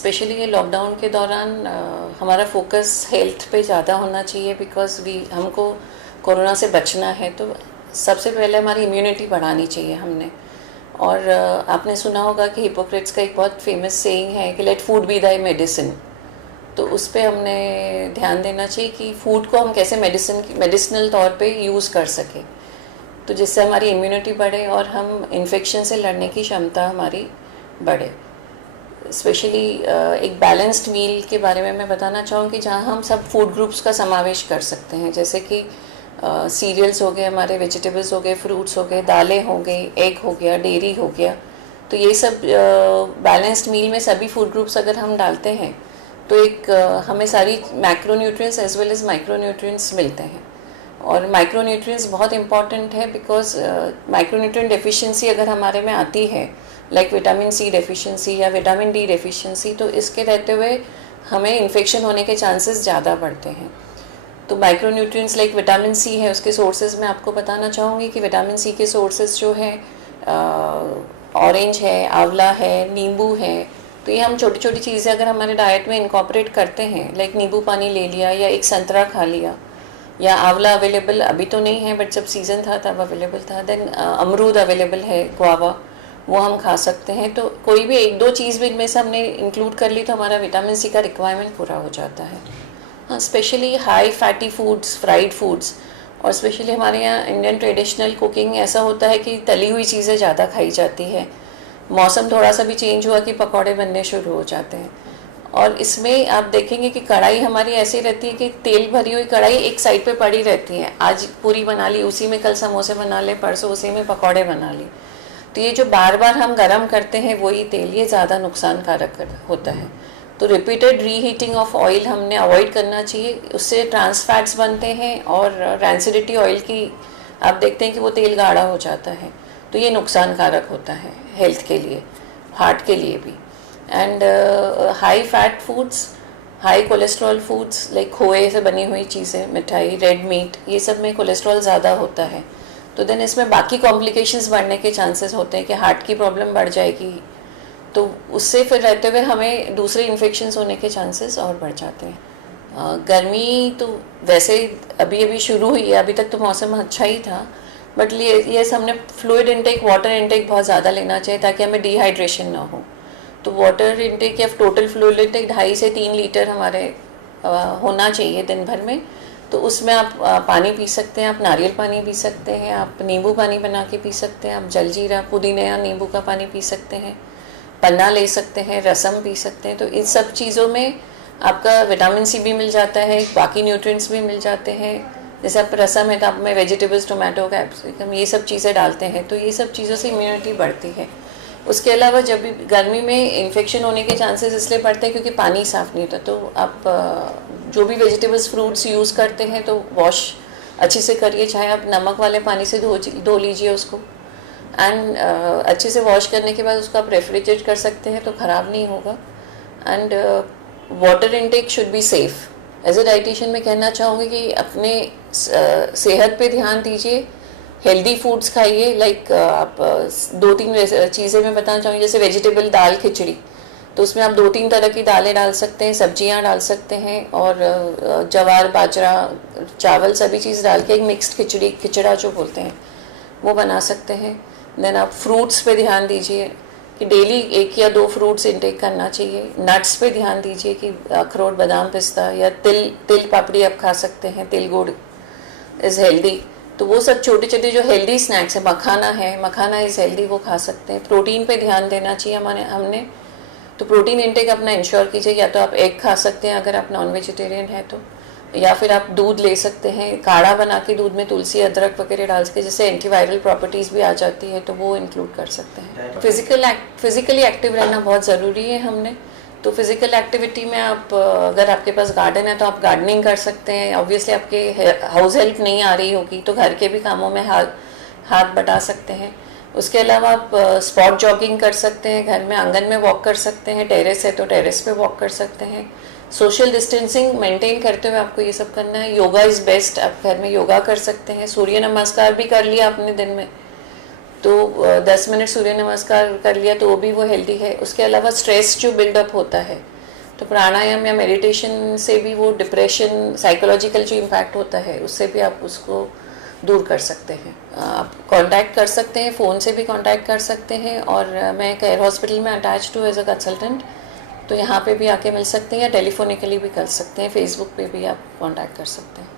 Specially ये lockdown के दौरान हमारा फोकस हेल्थ पे ज़्यादा होना चाहिए, बिकॉज हमको कोरोना से बचना है। तो सबसे पहले हमारी इम्यूनिटी बढ़ानी चाहिए हमने। और आपने सुना होगा कि हिपोक्रेट्स का एक बहुत फेमस सेइंग है कि let food be thy medicine. तो उस पर हमने ध्यान देना चाहिए कि फूड को हम कैसे मेडिसिनल तौर पे यूज़ कर सकें, तो जिससे हमारी इम्यूनिटी बढ़े और हम इन्फेक्शन से लड़ने की क्षमता हमारी बढ़े। स्पेशली एक बैलेंस्ड मील के बारे में मैं बताना चाहूँगी, जहाँ हम सब फूड ग्रुप्स का समावेश कर सकते हैं, जैसे कि सीरियल्स हो गए, हमारे वेजिटेबल्स हो गए, फ्रूट्स हो गए, दालें हो गई, एग हो गया, डेयरी हो गया। तो ये सब बैलेंस्ड मील में सभी फूड ग्रुप्स अगर हम डालते हैं तो एक हमें सारी macronutrients as well as micronutrients मिलते हैं। और माइक्रोन्यूट्रिएंट्स बहुत इंपॉर्टेंट है, बिकॉज माइक्रोन्यूट्रिएंट डेफिशिएंसी अगर हमारे में आती है, लाइक विटामिन सी डेफिशिएंसी या विटामिन डी डेफिशिएंसी, तो इसके रहते हुए हमें इन्फेक्शन होने के चांसेस ज़्यादा बढ़ते हैं। तो माइक्रोन्यूट्रिएंट्स लाइक विटामिन सी है, उसके सोर्सेज मैं आपको बताना चाहूँगी कि विटामिन सी के सोर्सेज जो है ऑरेंज है, आंवला है, नींबू है। तो ये हम छोटी छोटी चीज़ें अगर हमारे डाइट में इनकॉर्पोरेट करते हैं, लाइक नींबू पानी ले लिया या एक संतरा खा लिया, या आंवला अवेलेबल अभी तो नहीं है बट जब सीज़न था तब अवेलेबल था, देन अमरूद अवेलेबल है, गुआवा, वो हम खा सकते हैं। तो कोई भी एक दो चीज़ भी इनमें से हमने इंक्लूड कर ली तो हमारा विटामिन सी का रिक्वायरमेंट पूरा हो जाता है। हाँ, specially high fatty foods, fried foods, और स्पेशली हमारे यहाँ इंडियन ट्रेडिशनल कुकिंग ऐसा होता है कि तली हुई चीज़ें ज़्यादा खाई जाती है। मौसम थोड़ा सा भी चेंज हुआ कि पकौड़े बनने शुरू हो जाते हैं। और इसमें आप देखेंगे कि कढ़ाई हमारी ऐसी रहती है कि तेल भरी हुई कढ़ाई एक साइड पे पड़ी रहती है, आज पूरी बना ली, उसी में कल समोसे बना ले, परसों उसी में पकौड़े बना ली। तो ये जो बार बार हम गरम करते हैं वही तेल, ये ज़्यादा नुकसानकारक होता है। तो रिपीटेड रीहीटिंग ऑफ ऑयल हमने अवॉइड करना चाहिए, उससे ट्रांस फैट्स बनते हैं और रैंसिडिटी ऑयल की आप देखते हैं कि वो तेल गाढ़ा हो जाता है। तो ये नुकसानकारक होता है हेल्थ के लिए, हार्ट के लिए भी। And high fat foods, high cholesterol foods like खोए से बनी हुई चीज़ें, मिठाई, रेड मीट, ये सब में कोलेस्ट्रॉल ज़्यादा होता है। तो देन इसमें बाकी कॉम्प्लिकेशंस बढ़ने के चांसेस होते हैं कि हार्ट की प्रॉब्लम बढ़ जाएगी, तो उससे फिर रहते हुए हमें दूसरे इन्फेक्शंस होने के चांसेस और बढ़ जाते हैं। गर्मी तो वैसे अभी अभी शुरू हुई है, अभी तक तो मौसम अच्छा ही था, बट ये हमने फ्लूइड इनटेक, वाटर इनटेक बहुत ज़्यादा लेना चाहिए ताकि हमें डिहाइड्रेशन ना हो। तो वाटर इनटेक या टोटल फ्लूइड इनटेक 2.5 से 3 लीटर हमारे होना चाहिए दिन भर में। तो उसमें आप पानी पी सकते हैं, आप नारियल पानी पी सकते हैं, आप नींबू पानी बना के पी सकते हैं, आप जलजीरा, पुदीना या नींबू का पानी पी सकते हैं, पन्ना ले सकते हैं, रसम पी सकते हैं। तो इन सब चीज़ों में आपका विटामिन सी भी मिल जाता है, बाकी न्यूट्रिएंट्स भी मिल जाते हैं। जैसे आप रसम है तो आप में वेजिटेबल्स, टोमेटो, कैप्सिकम, ये सब चीज़ें डालते हैं, तो ये सब चीज़ों से इम्यूनिटी बढ़ती है। उसके अलावा जब भी गर्मी में इन्फेक्शन होने के चांसेस इसलिए बढ़ते हैं क्योंकि पानी साफ़ नहीं होता। तो आप जो भी वेजिटेबल्स, फ्रूट्स यूज़ करते हैं तो वॉश अच्छे से करिए, चाहे आप नमक वाले पानी से धो लीजिए उसको, एंड अच्छे से वॉश करने के बाद उसको आप रेफ्रिजरेट कर सकते हैं तो ख़राब नहीं होगा। And water intake should be safe. As a dietitian मैं कहना चाहूँगी कि अपने सेहत पे ध्यान दीजिए, हेल्दी फूड्स खाइए। लाइक आप 2-3 चीज़ें मैं बताना चाहूँगी, जैसे वेजिटेबल दाल खिचड़ी, तो उसमें आप 2-3 तरह की दालें डाल सकते हैं, सब्जियां डाल सकते हैं, और ज्वार, बाजरा, चावल, सभी चीज़ डाल के एक मिक्स्ड खिचड़ी, खिचड़ा जो बोलते हैं, वो बना सकते हैं। देन आप फ्रूट्स पे ध्यान दीजिए कि डेली 1 या 2 फ्रूट्स इंटेक करना चाहिए। नट्स पे ध्यान दीजिए कि अखरोट, बादाम, पिस्ता या तिल पापड़ी आप खा सकते हैं, तिल गुड़ इज़ हेल्दी। तो वो सब छोटे छोटे जो हेल्दी स्नैक्स है, मखाना इज़ हेल्दी, वो खा सकते हैं। प्रोटीन पे ध्यान देना चाहिए हमने। तो प्रोटीन इंटेक अपना इंश्योर कीजिए, या तो आप एग खा सकते हैं अगर आप नॉन वेजिटेरियन है तो, या फिर आप दूध ले सकते हैं, काढ़ा बना के दूध में तुलसी, अदरक वगैरह डाल के, जिससे एंटीवायरल प्रॉपर्टीज़ भी आ जाती है, तो वो इंक्लूड कर सकते हैं। फिज़िकली एक्टिव रहना बहुत ज़रूरी है हमने। तो फिज़िकल एक्टिविटी में आप अगर आपके पास गार्डन है तो आप गार्डनिंग कर सकते हैं। ऑब्वियसली आपके हाउस हेल्प नहीं आ रही होगी तो घर के भी कामों में हाथ बटा सकते हैं। उसके अलावा आप स्पॉट जॉगिंग कर सकते हैं, घर में आंगन में वॉक कर सकते हैं, टेरेस है तो टेरेस पे वॉक कर सकते हैं। सोशल डिस्टेंसिंग मेंटेन करते हुए आपको ये सब करना है। योगा इज़ बेस्ट, आप घर में योगा कर सकते हैं, सूर्य नमस्कार भी कर लिया आपने दिन में, तो 10 मिनट सूर्य नमस्कार कर लिया तो वो भी वो हेल्दी है। उसके अलावा स्ट्रेस जो बिल्डअप होता है तो प्राणायाम या मेडिटेशन से भी वो डिप्रेशन, साइकोलॉजिकल जो इम्पैक्ट होता है उससे भी आप उसको दूर कर सकते हैं। आप कांटेक्ट कर सकते हैं, फ़ोन से भी कांटेक्ट कर सकते हैं, और मैं केयर हॉस्पिटल में attach to as a consultant, तो यहाँ पे भी आके मिल सकते हैं या टेलीफोनिकली भी कर सकते हैं। फेसबुक पे भी आप कांटेक्ट कर सकते हैं।